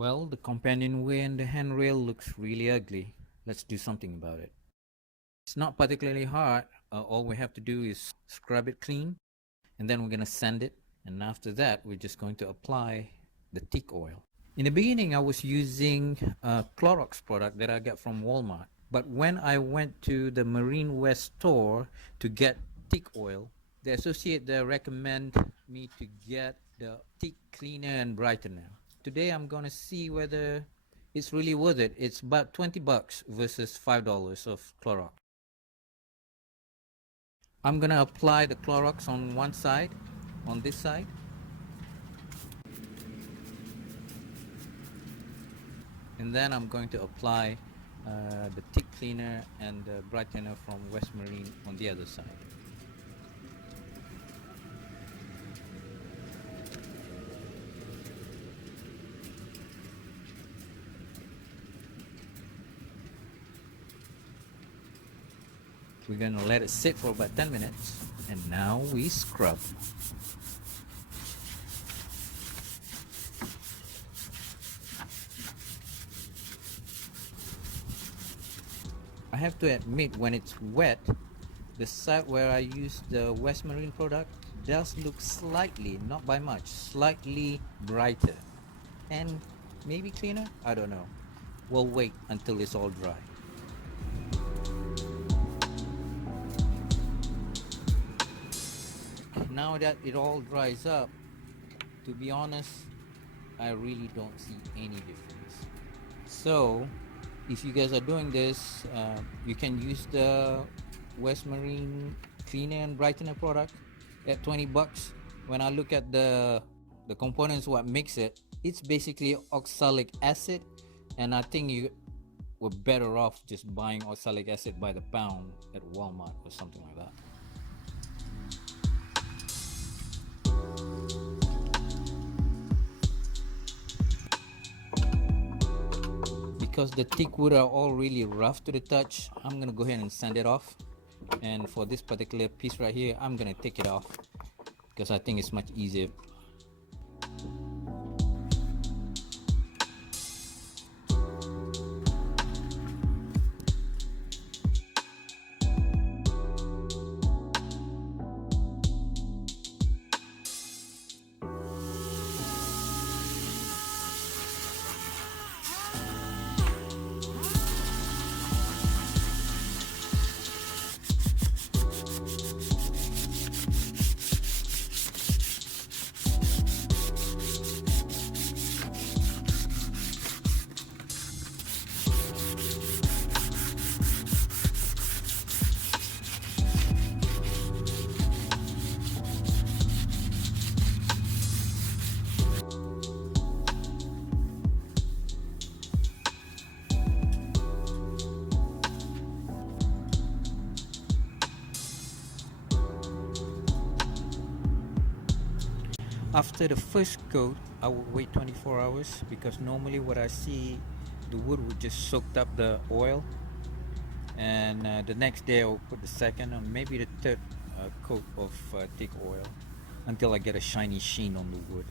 Well, the companionway and the handrail looks really ugly. Let's do something about it. It's not particularly hard. All we have to do is scrub it clean, and then we're going to sand it. And after that, we're just going to apply the Teak oil. In the beginning, I was using a Clorox product that I got from Walmart. But when I went to the Marine West store to get Teak oil, the associate there recommend me to get the Teak cleaner and brightener. Today I'm gonna see whether it's really worth it. It's about 20 bucks versus $5 of Clorox. I'm gonna apply the Clorox on one side, on this side. And then I'm going to apply the Teak cleaner and the brightener from West Marine on the other side. We're going to let it sit for about 10 minutes, and now we scrub. I have to admit, when it's wet, the side where I use the West Marine product does look slightly, not by much, slightly brighter and maybe cleaner. I don't know. We'll wait until it's all dry. Now that it all dries up, to be honest, I really don't see any difference. So if you guys are doing this, you can use the West Marine cleaner and brightener product at 20 bucks. When I look at the components, what makes it, it's basically oxalic acid, and I think you were better off just buying oxalic acid by the pound at Walmart or something like that. Because the Teak wood are all really rough to the touch, I'm gonna go ahead and sand it off. And for this particular piece right here, I'm gonna take it off because I think it's much easier. After the first coat, I will wait 24 hours because normally what I see, the wood would just soaked up the oil, and the next day I will put the second or maybe the third coat of Teak oil until I get a shiny sheen on the wood.